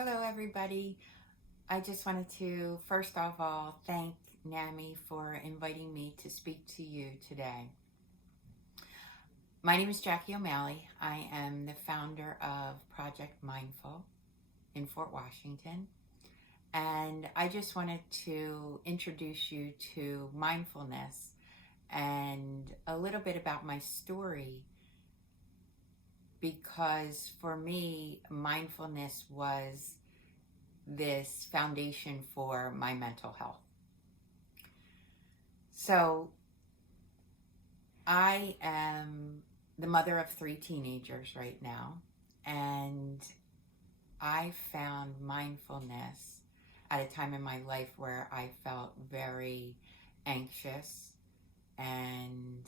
Hello, everybody. I just wanted to, first of all, thank NAMI for inviting me to speak to you today. My name is Jacquie O'Malley. I am the founder of Project Mindful in Fort Washington. And I just wanted to introduce you to mindfulness and a little bit about my story, because for me, mindfulness was this foundation for my mental health. So I am the mother of 3 teenagers right now, and I found mindfulness at a time in my life where I felt very anxious and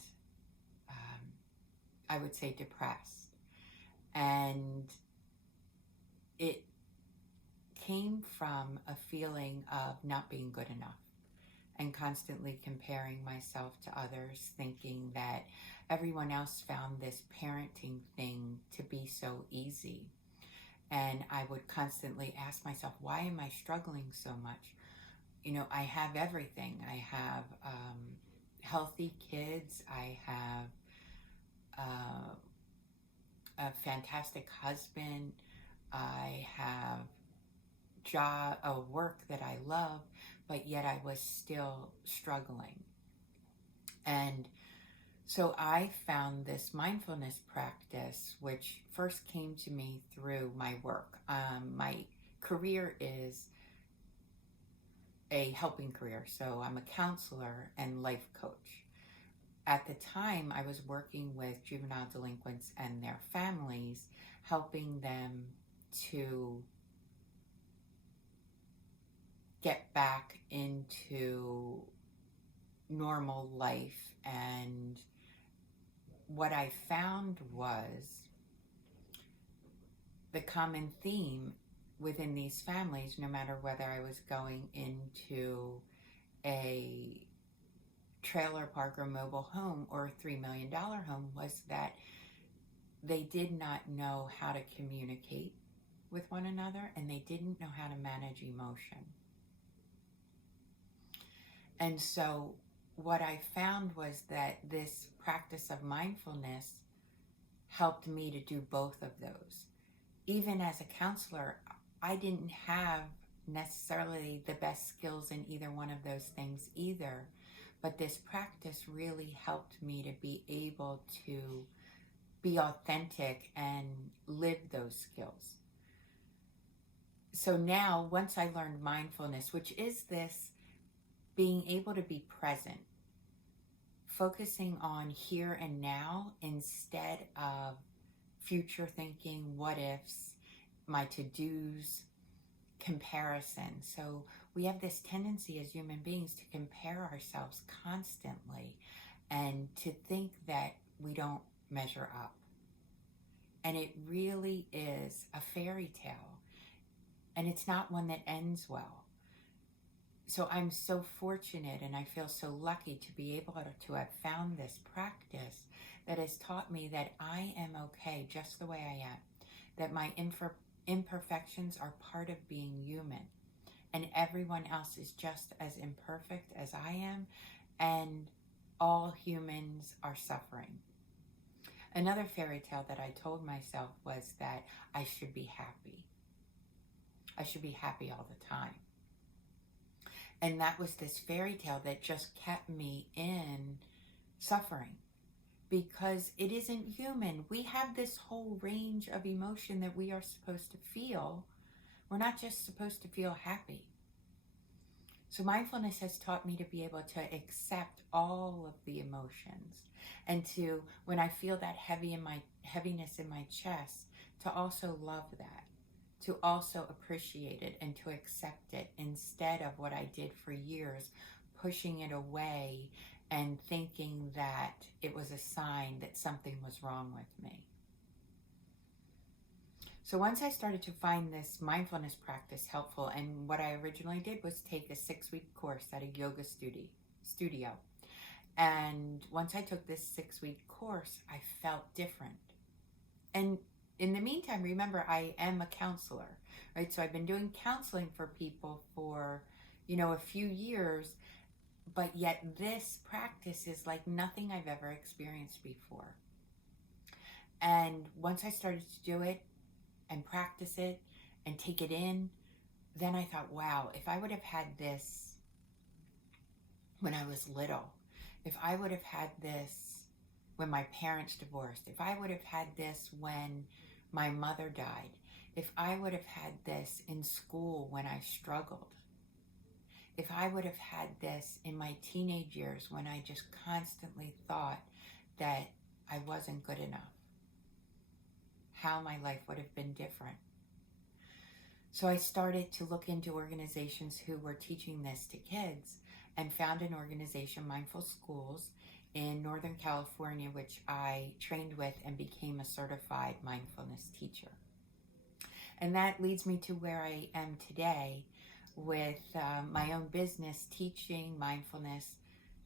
I would say depressed. And it came from a feeling of not being good enough and constantly comparing myself to others, thinking that everyone else found this parenting thing to be so easy. And I would constantly ask myself, why am I struggling so much? You know, I have everything. I have healthy kids. I have a fantastic husband. I have a work that I love, but yet I was still struggling. And so I found this mindfulness practice, which first came to me through my work. My career is a helping career, so I'm a counselor and life coach. At the time, I was working with juvenile delinquents and their families, helping them to get back into normal life. And what I found was the common theme within these families, no matter whether I was going into a trailer park or mobile home or a $3 million home, was that they did not know how to communicate with one another, and they didn't know how to manage emotion. And so what I found was that this practice of mindfulness helped me to do both of those. Even as a counselor, I didn't have necessarily the best skills in either one of those things either, but this practice really helped me to be able to be authentic and live those skills. So now, once I learned mindfulness, which is this being able to be present, focusing on here and now instead of future thinking, what ifs, my to-dos, comparison. So we have this tendency as human beings to compare ourselves constantly and to think that we don't measure up. And it really is a fairy tale, and it's not one that ends well. So I'm so fortunate, and I feel so lucky to be able to have found this practice that has taught me that I am okay just the way I am, that my imperfections are part of being human, and everyone else is just as imperfect as I am, and all humans are suffering. Another fairy tale that I told myself was that I should be happy. I should be happy all the time. And that was this fairy tale that just kept me in suffering, because it isn't human. We have this whole range of emotion that we are supposed to feel. We're not just supposed to feel happy. So mindfulness has taught me to be able to accept all of the emotions, and to, when I feel that heaviness in my chest, to also love that, to also appreciate it and to accept it, instead of what I did for years, pushing it away and thinking that it was a sign that something was wrong with me. So once I started to find this mindfulness practice helpful, and what I originally did was take a 6-week course at a yoga studio. And once I took this 6-week course, I felt different. And in the meantime, remember, I am a counselor. right? So I've been doing counseling for people for, a few years, but yet this practice is like nothing I've ever experienced before. And once I started to do it and practice it and take it in, then I thought, wow, if I would have had this when I was little, if I would have had this when my parents divorced, if I would have had this when my mother died, if I would have had this in school when I struggled, if I would have had this in my teenage years when I just constantly thought that I wasn't good enough, how my life would have been different. So I started to look into organizations who were teaching this to kids and found an organization, Mindful Schools, in Northern California, which I trained with and became a certified mindfulness teacher. And that leads me to where I am today with my own business teaching mindfulness,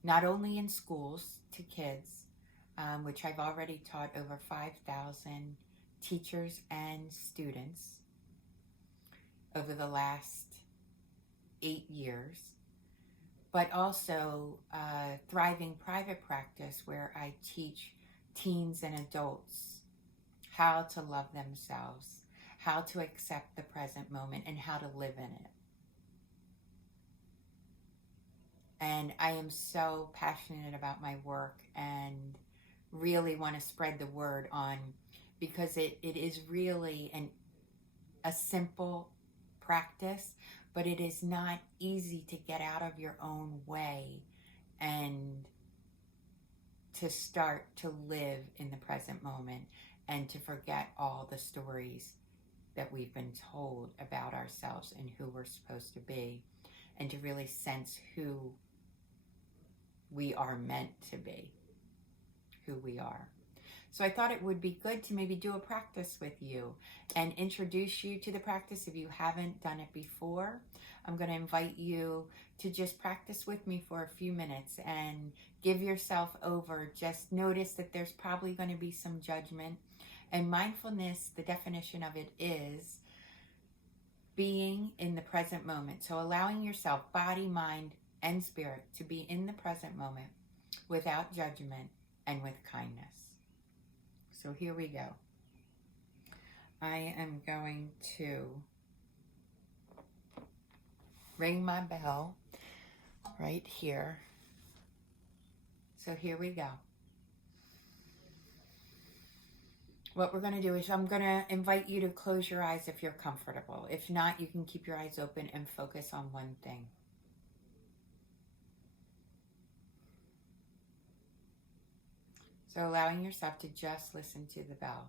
not only in schools to kids, which I've already taught over 5,000 teachers and students over the last 8 years, but also thriving private practice where I teach teens and adults how to love themselves, how to accept the present moment, and how to live in it. And I am so passionate about my work and really want to spread the word on, because it is really a simple practice, but it is not easy to get out of your own way and to start to live in the present moment and to forget all the stories that we've been told about ourselves and who we're supposed to be, and to really sense who we are meant to be, who we are. So I thought it would be good to maybe do a practice with you and introduce you to the practice if you haven't done it before. I'm going to invite you to just practice with me for a few minutes and give yourself over. Just notice that there's probably going to be some judgment. And mindfulness, the definition of it is being in the present moment. So allowing yourself, body, mind, and spirit, to be in the present moment without judgment and with kindness. So here we go. I am going to ring my bell right here. So here we go. What we're going to do is I'm going to invite you to close your eyes if you're comfortable. If not, you can keep your eyes open and focus on one thing. So allowing yourself to just listen to the bell.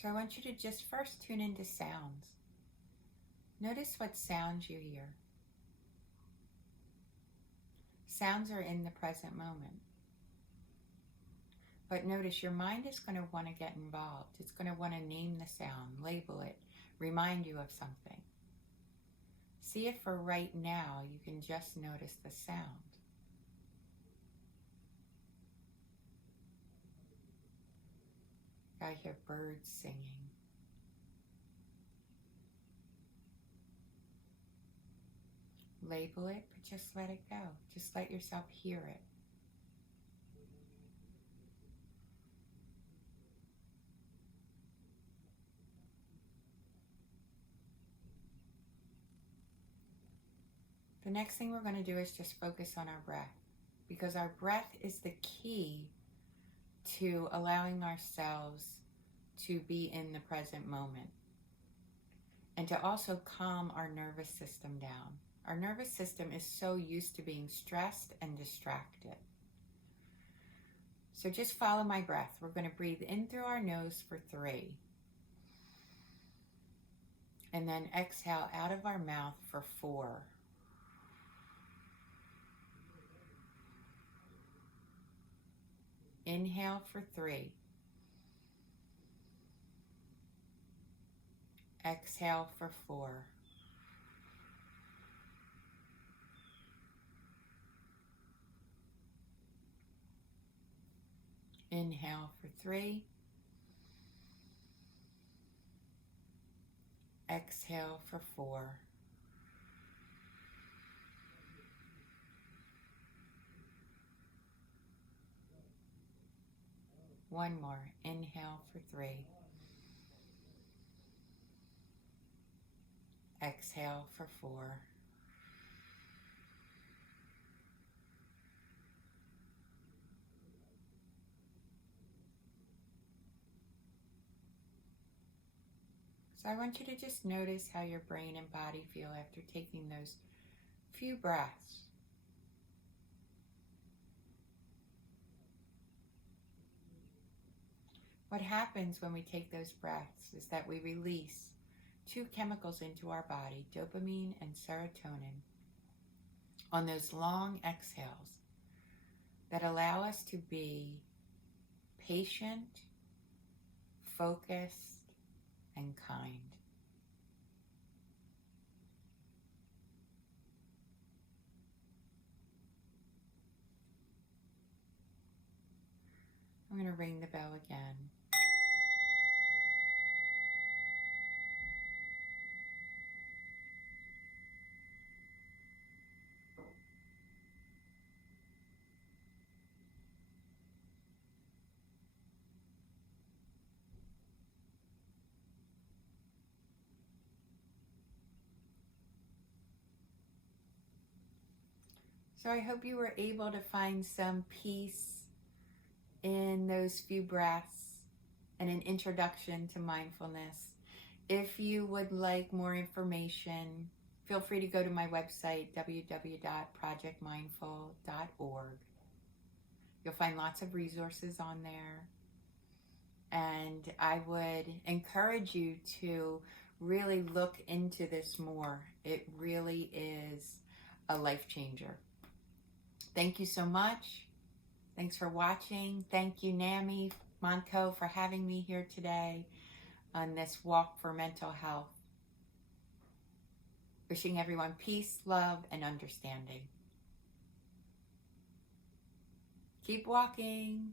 So I want you to just first tune into sounds. Notice what sounds you hear. Sounds are in the present moment. But notice your mind is going to want to get involved. It's going to want to name the sound, label it, remind you of something. See if for right now you can just notice the sound. I hear birds singing. Label it, but just let it go. Just let yourself hear it. The next thing we're going to do is just focus on our breath, because our breath is the key to allowing ourselves to be in the present moment, and to also calm our nervous system down, Our nervous system is so used to being stressed and distracted. So just follow my breath. We're going to breathe in through our nose for 3. And then exhale out of our mouth for 4. Inhale for 3. Exhale for 4. Inhale for 3. Exhale for 4. One more. Inhale for 3. Exhale for 4. So I want you to just notice how your brain and body feel after taking those few breaths. What happens when we take those breaths is that we release 2 chemicals into our body, dopamine and serotonin, on those long exhales that allow us to be patient, focused, and kind. I'm going to ring the bell again. So I hope you were able to find some peace in those few breaths and an introduction to mindfulness. If you would like more information, feel free to go to my website, www.projectmindful.org. You'll find lots of resources on there. And I would encourage you to really look into this more. It really is a life changer. Thank you so much. Thanks for watching. Thank you, NAMI Monco, for having me here today on this walk for mental health. Wishing everyone peace, love, and understanding. Keep walking.